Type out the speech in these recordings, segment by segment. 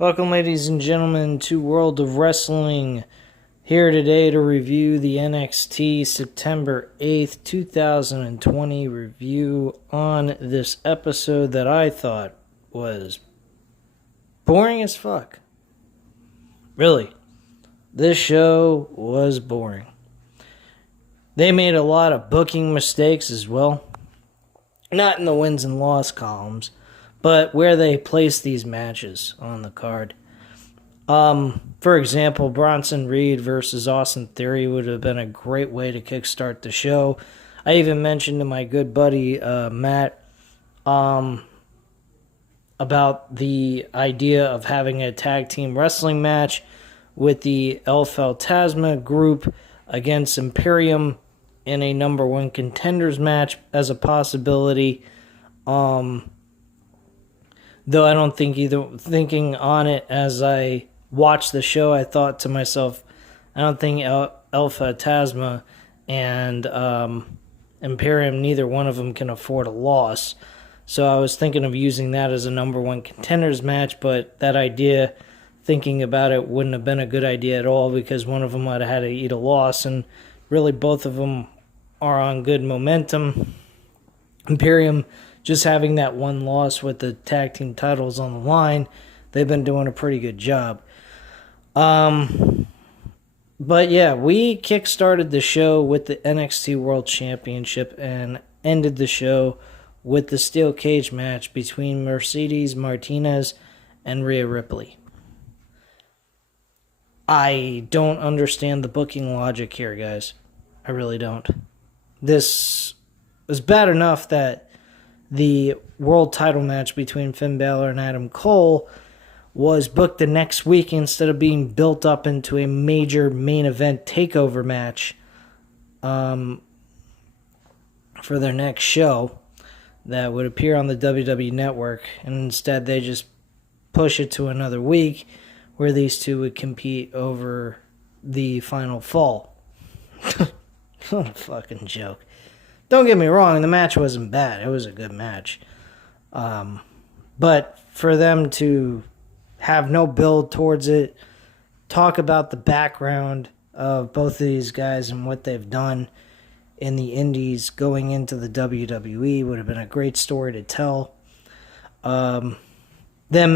Welcome, ladies and gentlemen, to World of Wrestling. Here today to review the NXT September 8th, 2020 review on this episode that I thought was boring as fuck. Really, this show was boring. They made a lot of booking mistakes as well. Not in the wins and loss columns, but where they place these matches on the card. For example, Bronson Reed versus Austin Theory would have been a great way to kickstart the show. I even mentioned to my good buddy Matt about the idea of having a tag team wrestling match with the El Fantasma group against Imperium in a number one contenders match as a possibility. Though I don't think thinking on it as I watched the show, I thought to myself, I don't think El Fantasma and Imperium, neither one of them can afford a loss. So I was thinking of using that as a number one contenders match, but that idea, thinking about it, wouldn't have been a good idea at all because one of them might have had to eat a loss, and really both of them are on good momentum. Imperium just having that one loss with the tag team titles on the line, they've been doing a pretty good job. But yeah, we kickstarted the show with the NXT World Championship and ended the show with the steel cage match between Mercedes Martinez and Rhea Ripley. I don't understand the booking logic here, guys. I really don't. This was bad enough that the world title match between Finn Balor and Adam Cole was booked the next week instead of being built up into a major main event takeover match for their next show that would appear on the WWE Network. And instead they just push it to another week where these two would compete over the final fall. What a fucking joke. Don't get me wrong, the match wasn't bad. It was a good match. But for them to have no build towards it, talk about the background of both of these guys and what they've done in the indies going into the WWE would have been a great story to tell. Them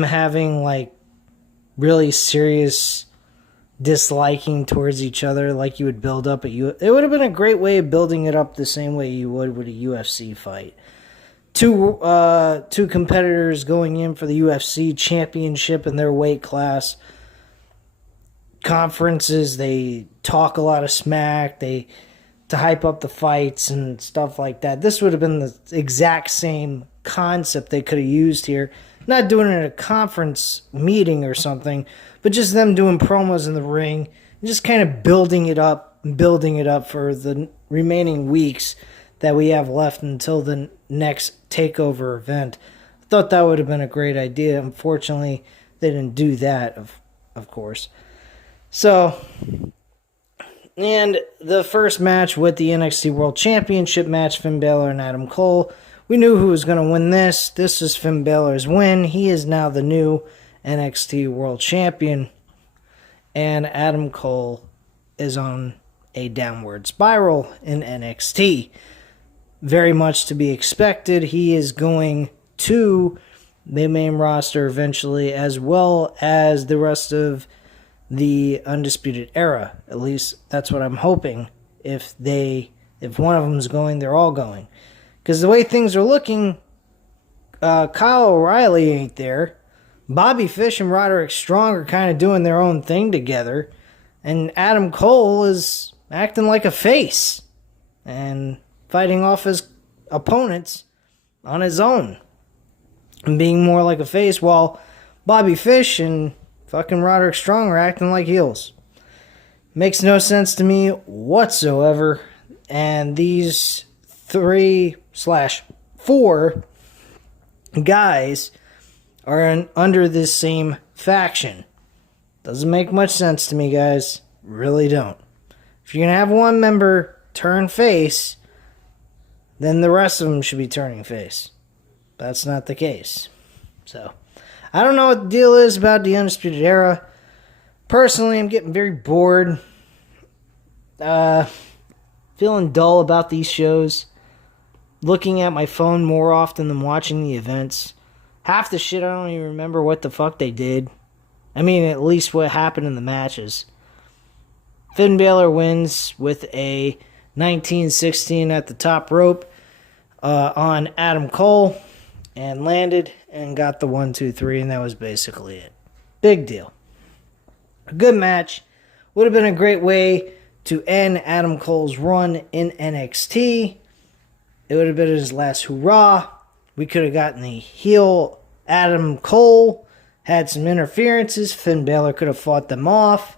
having like really serious disliking towards each other like you would build up it would have been a great way of building it up the same way you would with a UFC fight. Two competitors going in for the UFC championship in their weight class. Conferences, they talk a lot of smack, to hype up the fights and stuff like that. This would have been the exact same concept they could have used here. Not doing it at a conference meeting or something, but just them doing promos in the ring and just kind of building it up for the remaining weeks that we have left until the next takeover event. I thought that would have been a great idea. Unfortunately, they didn't do that, of course. So, and the first match with the NXT World Championship match, Finn Balor and Adam Cole. We knew who was going to win this. This is Finn Balor's win. He is now the new NXT World Champion. And Adam Cole is on a downward spiral in NXT. Very much to be expected. He is going to the main roster eventually, as well as the rest of the Undisputed Era. At least that's what I'm hoping. If one of them is going, they're all going. Because the way things are looking, Kyle O'Reilly ain't there. Bobby Fish and Roderick Strong are kind of doing their own thing together. And Adam Cole is acting like a face. And fighting off his opponents on his own. And being more like a face, while Bobby Fish and fucking Roderick Strong are acting like heels. Makes no sense to me whatsoever. And these 3/4 guys are under this same faction. Doesn't make much sense to me, guys. Really don't. If you're going to have one member turn face, then the rest of them should be turning face. That's not the case. So, I don't know what the deal is about the Undisputed Era. Personally, I'm getting very bored. Feeling dull about these shows. Looking at my phone more often than watching the events. Half the shit I don't even remember what the fuck they did. I mean, at least what happened in the matches. Finn Balor wins with a 1916 at the top rope on Adam Cole and landed and got the 1-2-3, and that was basically it. Big deal. A good match. Would have been a great way to end Adam Cole's run in NXT. It would have been his last hurrah. We could have gotten the heel Adam Cole, had some interferences. Finn Balor could have fought them off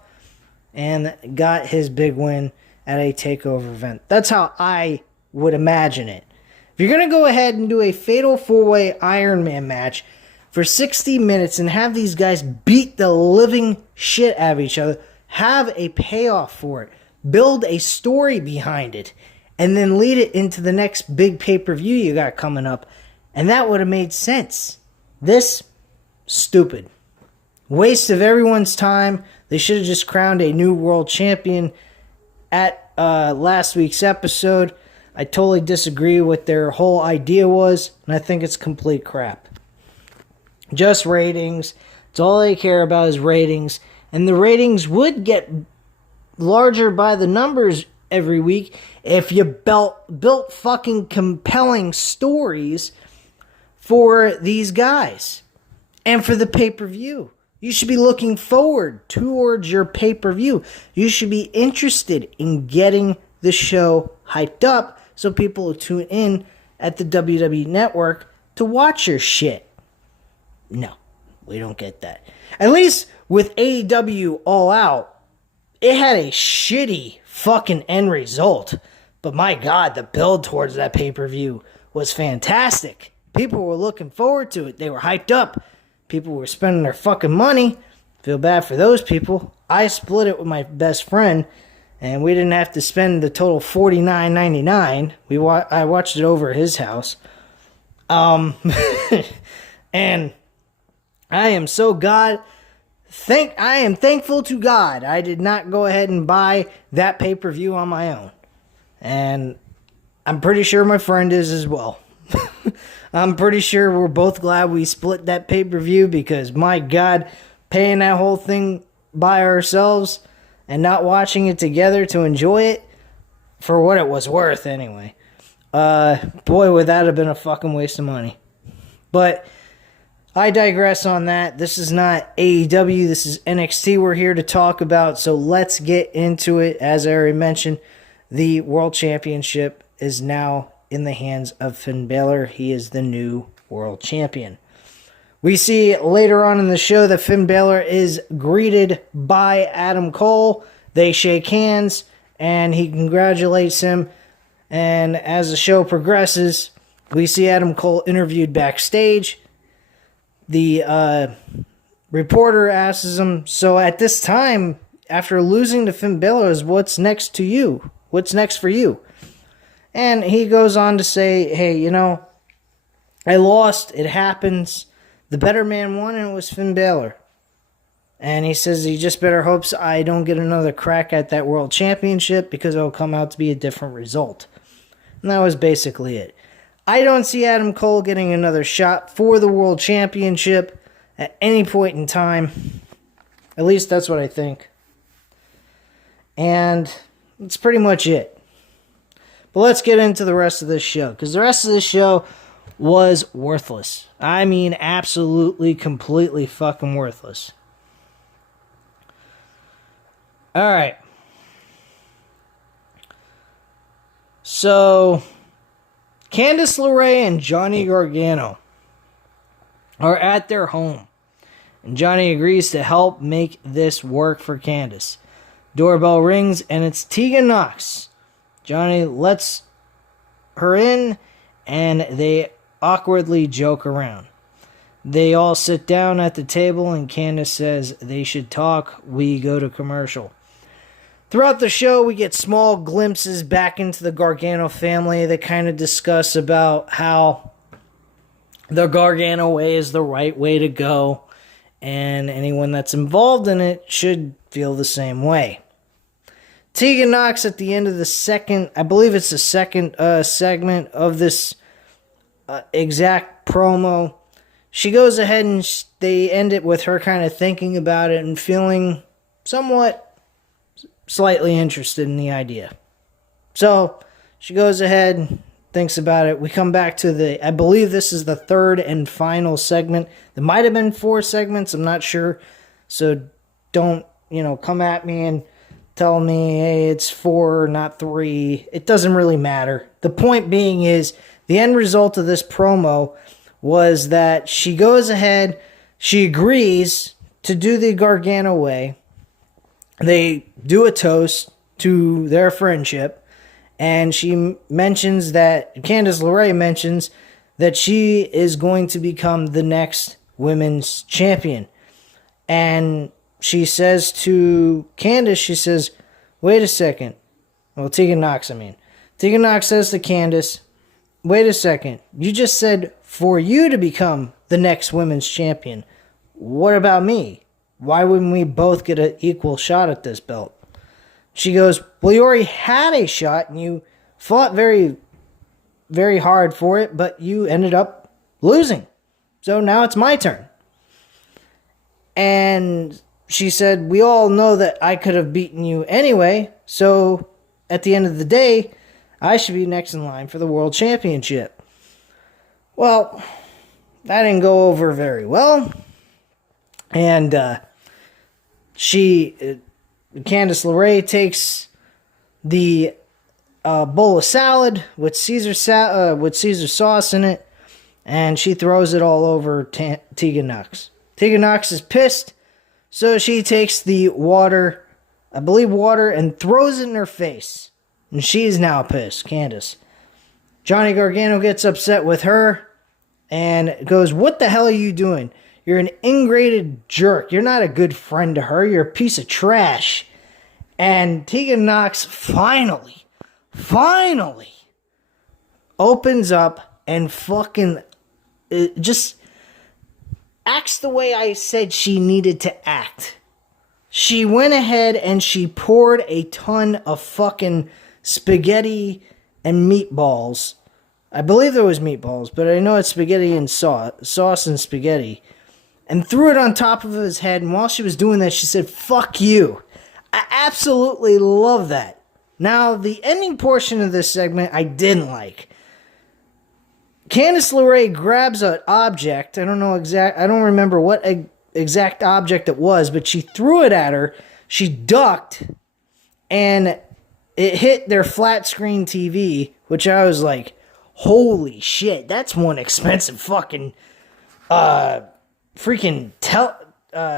and got his big win at a takeover event. That's how I would imagine it. If you're going to go ahead and do a fatal 4-way Iron Man match for 60 minutes and have these guys beat the living shit out of each other, have a payoff for it, build a story behind it, and then lead it into the next big pay-per-view you got coming up, and that would have made sense. This, stupid. Waste of everyone's time. They should have just crowned a new world champion at last week's episode. I totally disagree with what their whole idea was, and I think it's complete crap. Just ratings. It's all they care about is ratings. And the ratings would get larger by the numbers every week if you built fucking compelling stories for these guys and for the pay-per-view. You should be looking forward towards your pay-per-view. You should be interested in getting the show hyped up so people will tune in at the WWE Network to watch your shit. No, we don't get that. At least with AEW All Out, it had a shitty fucking end result. But my God, the build towards that pay-per-view was fantastic. People were looking forward to it. They were hyped up. People were spending their fucking money. Feel bad for those people. I split it with my best friend, and we didn't have to spend the total $49.99. I watched it over at his house. And I am thankful to God I did not go ahead and buy that pay-per-view on my own. And I'm pretty sure my friend is as well. I'm pretty sure we're both glad we split that pay-per-view because, my God, paying that whole thing by ourselves and not watching it together to enjoy it, for what it was worth anyway. Boy, would that have been a fucking waste of money. But I digress on that. This is not AEW. This is NXT we're here to talk about. So let's get into it. As I already mentioned, the World Championship is now in the hands of Finn Balor. He is the new World Champion. We see later on in the show that Finn Balor is greeted by Adam Cole. They shake hands and he congratulates him. And as the show progresses, we see Adam Cole interviewed backstage. The reporter asks him, so at this time, after losing to Finn Balor, is what's next to you? What's next for you? And he goes on to say, hey, I lost. It happens. The better man won, and it was Finn Balor. And he says he just better hopes I don't get another crack at that world championship because it'll come out to be a different result. And that was basically it. I don't see Adam Cole getting another shot for the world championship at any point in time. At least that's what I think. And that's pretty much it. But let's get into the rest of this show, because the rest of this show was worthless. I mean, absolutely, completely fucking worthless. All right. So, Candice LeRae and Johnny Gargano are at their home, and Johnny agrees to help make this work for Candice. Doorbell rings, and it's Tegan Nox. Johnny lets her in, and they awkwardly joke around. They all sit down at the table, and Candice says they should talk. We go to commercial. Throughout the show, we get small glimpses back into the Gargano family. They kind of discuss about how the Gargano way is the right way to go. and anyone that's involved in it should feel the same way. Tegan Nox at the end of the second, I believe it's the second segment of this exact promo, she goes ahead and they end it with her kind of thinking about it and feeling somewhat slightly interested in the idea. So she goes ahead, thinks about it. We come back to I believe this is the third and final segment. There might have been 4 segments, I'm not sure. So don't, come at me and tell me, hey, it's 4, not 3. It doesn't really matter. The point being is, the end result of this promo was that she goes ahead, she agrees to do the Gargano way. They do a toast to their friendship, and she mentions that, Candice LeRae mentions that she is going to become the next women's champion. And she says to Candice, she says, wait a second. Well, Tegan Nox, I mean. Tegan Nox says to Candice, wait a second. You just said for you to become the next women's champion. What about me? Why wouldn't we both get an equal shot at this belt? She goes, well, you already had a shot and you fought very, very hard for it, but you ended up losing. So now it's my turn. And she said, we all know that I could have beaten you anyway, so at the end of the day, I should be next in line for the world championship. Well, that didn't go over very well. And Candice LeRae takes the bowl of salad with Caesar sauce in it, and she throws it all over Tegan Nox. Tegan Nox is pissed, so she takes the water, and throws it in her face. And she's now pissed, Candice. Johnny Gargano gets upset with her and goes, what the hell are you doing? You're an ingrated jerk. You're not a good friend to her. You're a piece of trash. And Tegan Nox finally opens up and fucking just acts the way I said she needed to act. She went ahead and she poured a ton of fucking spaghetti and meatballs. I believe there was meatballs, but I know it's spaghetti and sauce and spaghetti. And threw it on top of his head, and while she was doing that, she said, fuck you. I absolutely love that. Now, the ending portion of this segment I didn't like. Candice LeRae grabs an object. I don't remember what exact object it was, but she threw it at her. She ducked, and it hit their flat screen TV, which I was like, holy shit, that's one expensive fucking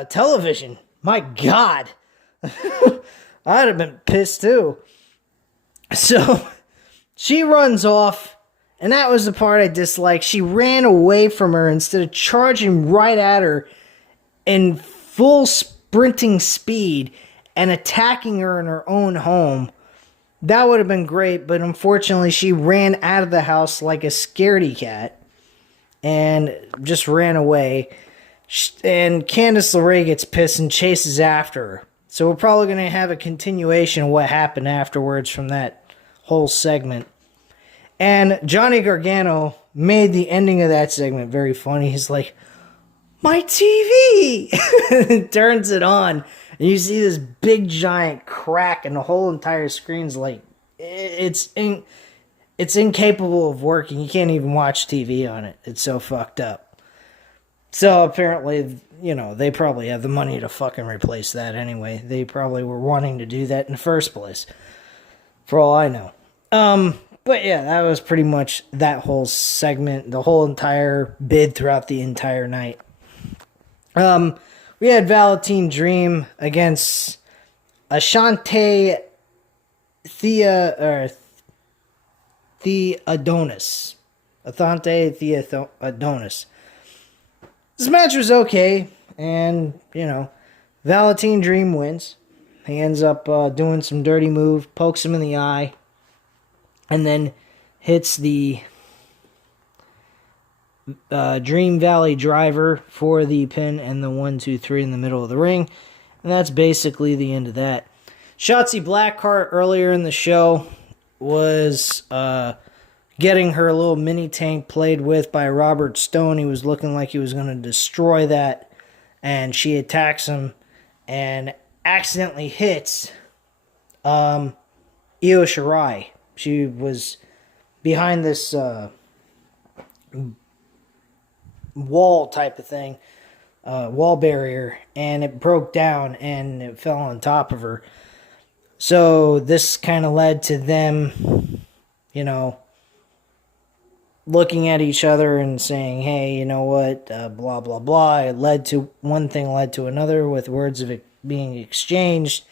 television. My God. I'd have been pissed too. So she runs off, and that was the part I disliked. She ran away from her instead of charging right at her in full sprinting speed and attacking her in her own home. That would have been great, but unfortunately she ran out of the house like a scaredy cat and just ran away. And Candice LeRae gets pissed and chases after her. So we're probably going to have a continuation of what happened afterwards from that whole segment. And Johnny Gargano made the ending of that segment very funny. He's like, my TV! Turns it on. And you see this big giant crack and the whole entire screen's like, it's incapable of working. You can't even watch TV on it. It's so fucked up. So apparently, they probably have the money to fucking replace that anyway. They probably were wanting to do that in the first place, for all I know. But yeah, that was pretty much that whole segment, the whole entire bid throughout the entire night. We had Velveteen Dream against Ashante Thea Adonis. Ashante Thea Adonis. This match was okay, and, Velveteen Dream wins. He ends up doing some dirty move, pokes him in the eye, and then hits the Dream Valley Driver for the pin and the 1-2-3 in the middle of the ring. And that's basically the end of that. Shotzi Blackheart earlier in the show was getting her little mini tank played with by Robert Stone. He was looking like he was going to destroy that. And she attacks him and accidentally hits Io Shirai. She was behind this wall type of thing, wall barrier, and it broke down and it fell on top of her. So this kind of led to them, looking at each other and saying, hey, you know what, blah, blah, blah. It led to, one thing led to another with words of it being exchanged.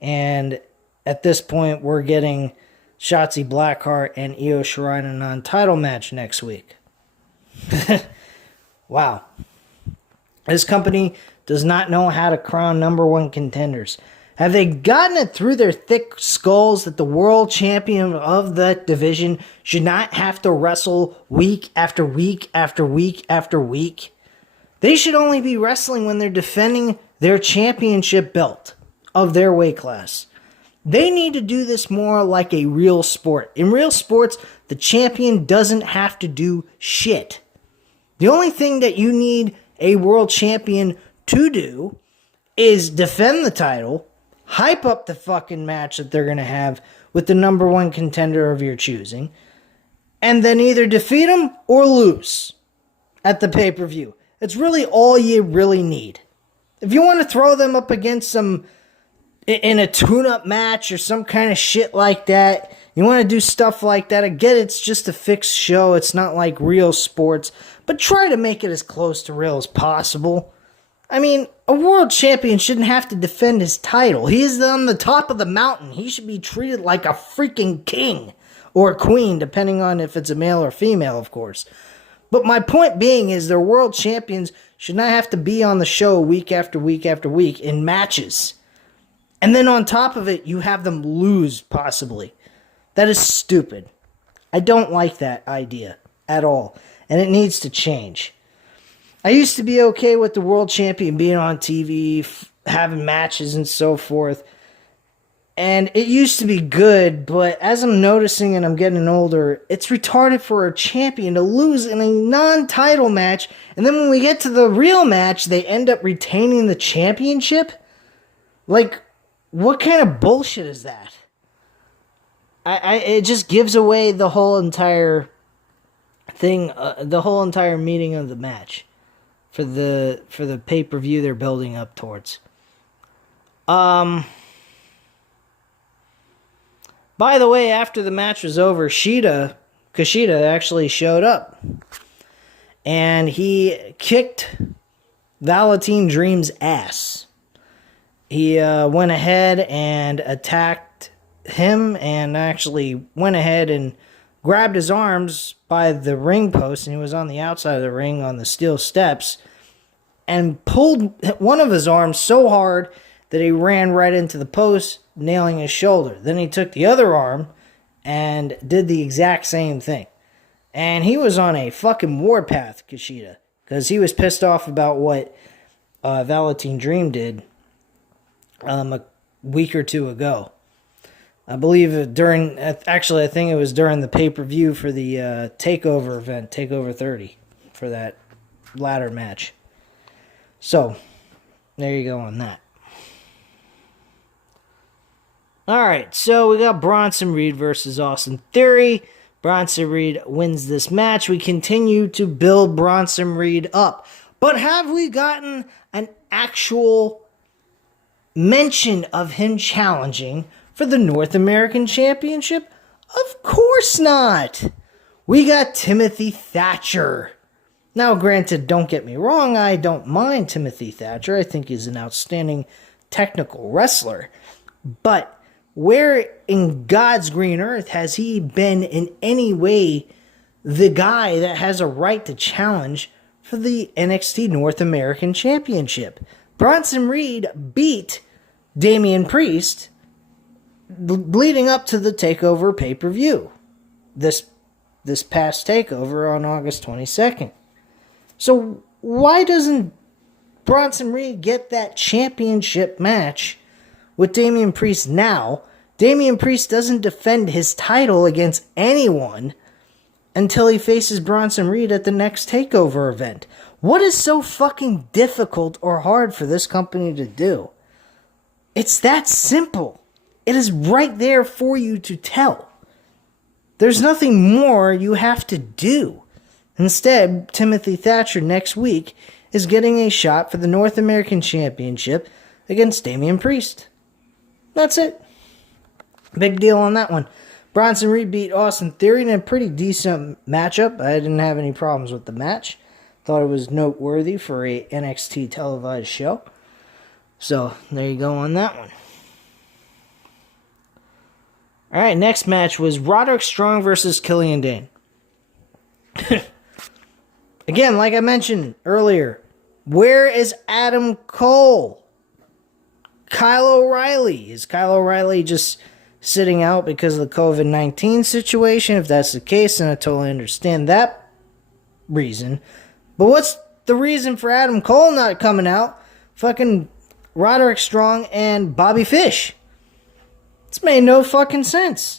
And at this point, we're getting Shotzi Blackheart and Io Shirai in a non-title match next week. Wow. This company does not know how to crown number one contenders. Have they gotten it through their thick skulls that the world champion of that division should not have to wrestle week after week after week after week? They should only be wrestling when they're defending their championship belt of their weight class. They need to do this more like a real sport. In real sports, the champion doesn't have to do shit. The only thing that you need a world champion to do is defend the title, hype up the fucking match that they're going to have with the number one contender of your choosing, and then either defeat them or lose at the pay-per-view. It's really all you really need. If you want to throw them up against some, in a tune-up match or some kind of shit like that, you want to do stuff like that, I get it's just a fixed show, it's not like real sports, but try to make it as close to real as possible. I mean, a world champion shouldn't have to defend his title. He is on the top of the mountain. He should be treated like a freaking king or queen, depending on if it's a male or female, of course. But my point being is their world champions should not have to be on the show week after week after week in matches. And then on top of it, you have them lose, possibly. That is stupid. I don't like that idea at all. And it needs to change. I used to be okay with the world champion being on TV, having matches and so forth. And it used to be good, but as I'm noticing and I'm getting older, it's retarded for a champion to lose in a non-title match. And then when we get to the real match, they end up retaining the championship? Like, what kind of bullshit is that? It just gives away the whole entire thing, the whole entire meaning of the match for the pay-per-view they're building up towards. By the way, after the match was over, Kushida actually showed up. And he kicked Velveteen Dream's ass. He went ahead and attacked him and actually went ahead and grabbed his arms by the ring post, and he was on the outside of the ring on the steel steps, and pulled one of his arms so hard that he ran right into the post, nailing his shoulder. Then he took the other arm and did the exact same thing. And he was on a fucking warpath, Kushida, because he was pissed off about what Velveteen Dream did a week or two ago. I believe I think it was during the pay-per-view for the TakeOver event, TakeOver 30, for that ladder match. So, there you go on that. Alright, so we got Bronson Reed versus Austin Theory. Bronson Reed wins this match. We continue to build Bronson Reed up. But have we gotten an actual mention of him challenging for the North American Championship? Of course not. We got Timothy Thatcher. Now, granted, don't get me wrong, I don't mind Timothy Thatcher. I think he's an outstanding technical wrestler. But where in God's green earth has he been in any way the guy that has a right to challenge for the NXT North American Championship? Bronson Reed beat Damian Priest leading up to the TakeOver pay-per-view. This past TakeOver on August 22nd. So why doesn't Bronson Reed get that championship match with Damian Priest now? Damian Priest doesn't defend his title against anyone until he faces Bronson Reed at the next TakeOver event. What is so fucking difficult or hard for this company to do? It's that simple. It is right there for you to tell. There's nothing more you have to do. Instead, Timothy Thatcher next week is getting a shot for the North American Championship against Damian Priest. That's it. Big deal on that one. Bronson Reed beat Austin Theory in a pretty decent matchup. I didn't have any problems with the match. Thought it was noteworthy for a NXT televised show. So, there you go on that one. Alright, next match was Roderick Strong versus Killian Dane. Again, like I mentioned earlier, where is Adam Cole? Kyle O'Reilly. Is Kyle O'Reilly just sitting out because of the COVID-19 situation? If that's the case, then I totally understand that reason. But what's the reason for Adam Cole not coming out? Fucking Roderick Strong and Bobby Fish. It's made no fucking sense.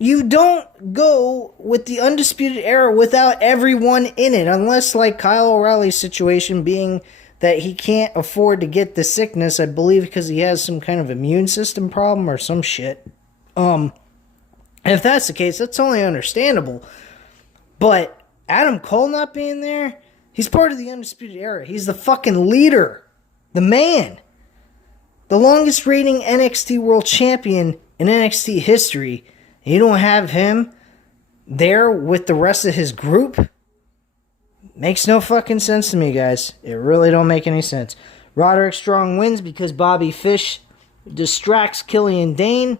You don't go with the Undisputed Era without everyone in it, unless like Kyle O'Reilly's situation being that he can't afford to get the sickness, I believe because he has some kind of immune system problem or some shit. And if that's the case, that's only understandable. But Adam Cole not being there, he's part of the Undisputed Era. He's the fucking leader. The man. The longest reigning NXT World Champion in NXT history. And you don't have him there with the rest of his group? Makes no fucking sense to me, guys. It really don't make any sense. Roderick Strong wins because Bobby Fish distracts Killian Dane.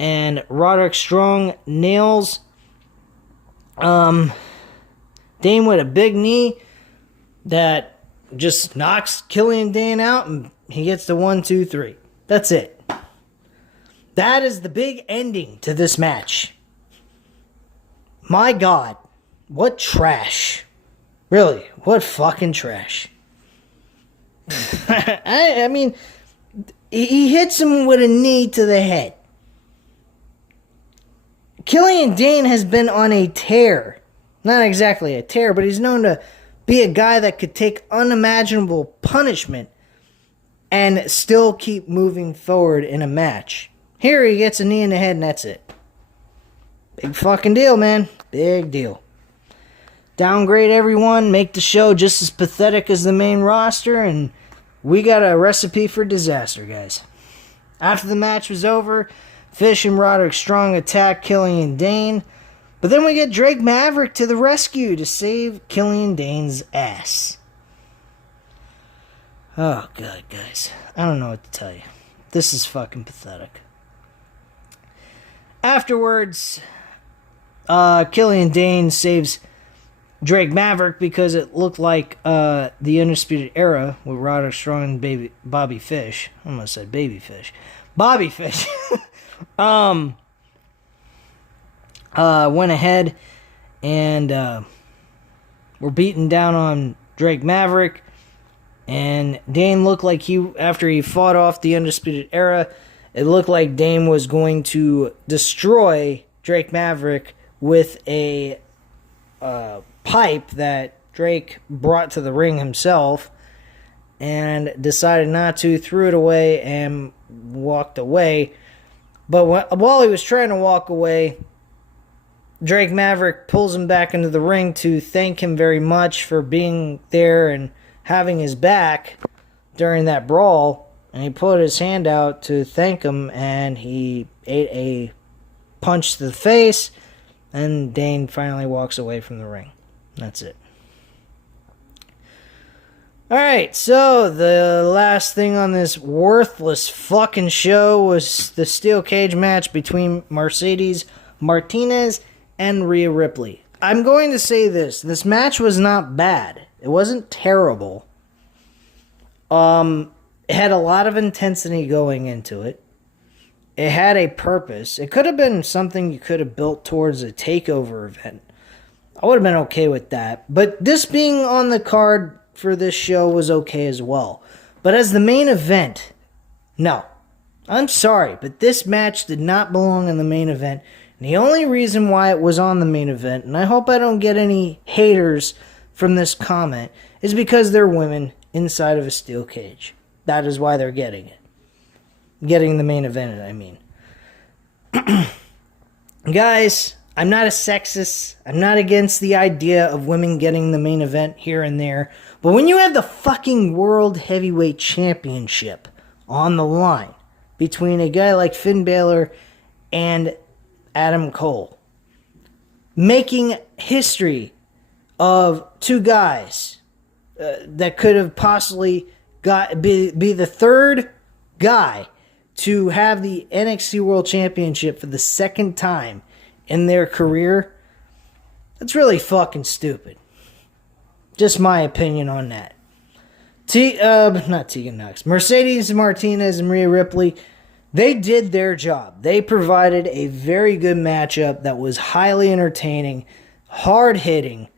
And Roderick Strong nails Dane with a big knee that just knocks Killian Dane out, and he gets the 1, 2, 3. That's it. That is the big ending to this match. My God, what trash. Really, what fucking trash. I mean, he hits him with a knee to the head. Killian Dane has been on a tear. Not exactly a tear, but he's known to be a guy that could take unimaginable punishment and still keep moving forward in a match. Here he gets a knee in the head and that's it. Big fucking deal, man. Big deal. Downgrade everyone, make the show just as pathetic as the main roster, and we got a recipe for disaster, guys. After the match was over, Fish and Roderick Strong attack Killian Dane, but then we get Drake Maverick to the rescue to save Killian Dane's ass. Oh, God, guys. I don't know what to tell you. This is fucking pathetic. Afterwards, Killian Dane saves Drake Maverick because it looked like the Undisputed Era with Roderick Strong and Bobby Fish. I almost said Baby Fish. Bobby Fish. Went ahead and were beating down on Drake Maverick. And Dane looked like after he fought off the Undisputed Era, it looked like Dane was going to destroy Drake Maverick with a pipe that Drake brought to the ring himself and decided not to, threw it away and walked away. But while he was trying to walk away, Drake Maverick pulls him back into the ring to thank him very much for being there and having his back during that brawl. And he put his hand out to thank him, and he ate a punch to the face, and Dane finally walks away from the ring. That's it. Alright, so the last thing on this worthless fucking show was the steel cage match between Mercedes Martinez and Rhea Ripley. I'm going to say this match was not bad. It wasn't terrible. It had a lot of intensity going into it. It had a purpose. It could have been something you could have built towards a takeover event. I would have been okay with that. But this being on the card for this show was okay as well. But as the main event, no. I'm sorry, but this match did not belong in the main event. And the only reason why it was on the main event, and I hope I don't get any haters from this comment, is because they're women inside of a steel cage. That is why they're getting it. Getting the main event, I mean. Guys, I'm not a sexist. I'm not against the idea of women getting the main event here and there. But when you have the fucking World Heavyweight Championship on the line between a guy like Finn Balor and Adam Cole, making history of two guys that could have possibly be the third guy to have the NXT World Championship for the second time in their career, that's really fucking stupid. Just my opinion on that. Not Tegan Knox. Mercedes Martinez and Rhea Ripley, they did their job. They provided a very good matchup that was highly entertaining, hard-hitting,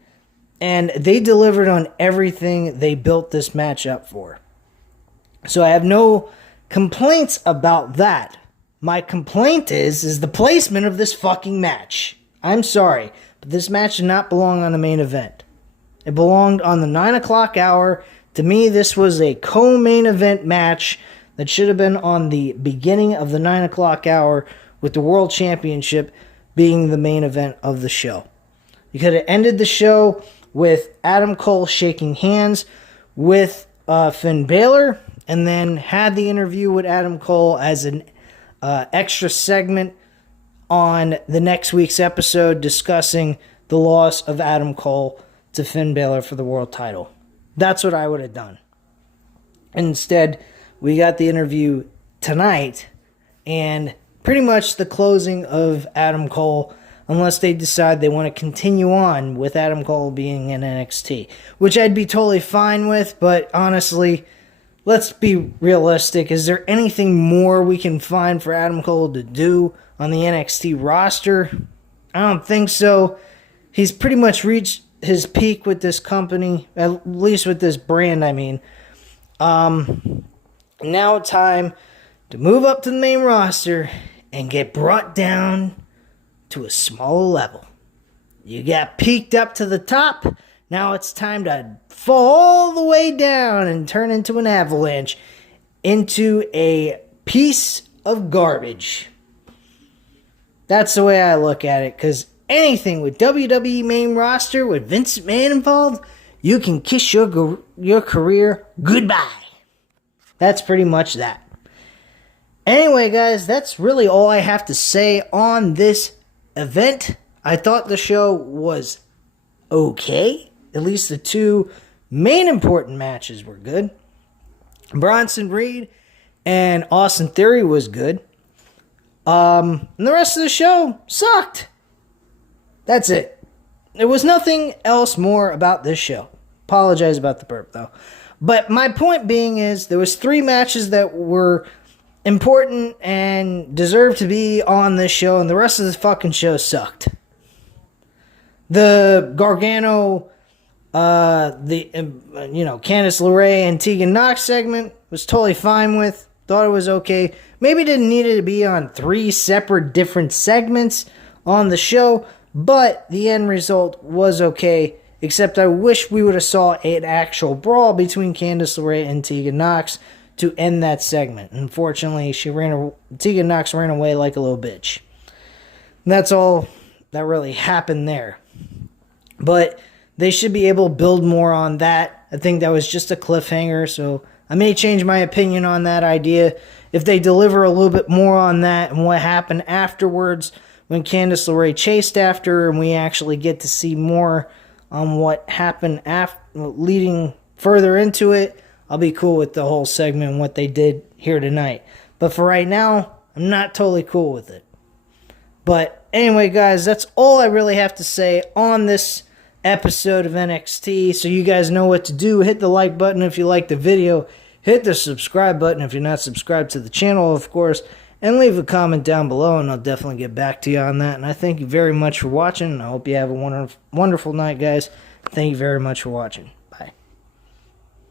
and they delivered on everything they built this match up for. So I have no complaints about that. My complaint is the placement of this fucking match. I'm sorry, but this match did not belong on the main event. It belonged on the 9 o'clock hour. To me, this was a co-main event match that should have been on the beginning of the 9 o'clock hour, with the World Championship being the main event of the show. You could have ended the show with Adam Cole shaking hands with Finn Balor, and then had the interview with Adam Cole as an extra segment on the next week's episode discussing the loss of Adam Cole to Finn Balor for the world title. That's what I would have done. Instead, we got the interview tonight and pretty much the closing of Adam Cole, unless they decide they want to continue on with Adam Cole being in NXT, which I'd be totally fine with, but honestly, let's be realistic. Is there anything more we can find for Adam Cole to do on the NXT roster? I don't think so. He's pretty much reached his peak with this company, at least with this brand, I mean. Now time to move up to the main roster and get brought down to a smaller level. You got peaked up to the top. Now it's time to fall all the way down and turn into an avalanche, into a piece of garbage. That's the way I look at it, because anything with WWE main roster with Vince McMahon involved, you can kiss your career goodbye. That's pretty much that. Anyway, guys, that's really all I have to say on this event. I thought the show was okay. At least the two main important matches were good. Bronson Reed and Austin Theory was good. And the rest of the show sucked. That's it. There was nothing else more about this show. Apologize about the burp, though. But my point being is there was 3 matches that were important and deserved to be on this show, and the rest of the fucking show sucked. The Gargano, Candice LeRae and Tegan Knox segment was totally fine with. Thought it was okay. Maybe didn't need it to be on 3 separate different segments on the show, but the end result was okay. Except I wish we would have saw an actual brawl between Candice LeRae and Tegan Knox to end that segment. Unfortunately, Tegan Knox ran away like a little bitch. And that's all that really happened there. But they should be able to build more on that. I think that was just a cliffhanger, so I may change my opinion on that idea if they deliver a little bit more on that and what happened afterwards when Candice LeRae chased after her, and we actually get to see more on what happened leading further into it. I'll be cool with the whole segment and what they did here tonight. But for right now, I'm not totally cool with it. But anyway, guys, that's all I really have to say on this episode of NXT. So you guys know what to do. Hit the like button if you like the video. Hit the subscribe button if you're not subscribed to the channel, of course. And leave a comment down below, and I'll definitely get back to you on that. And I thank you very much for watching. I hope you have a wonderful night, guys. Thank you very much for watching.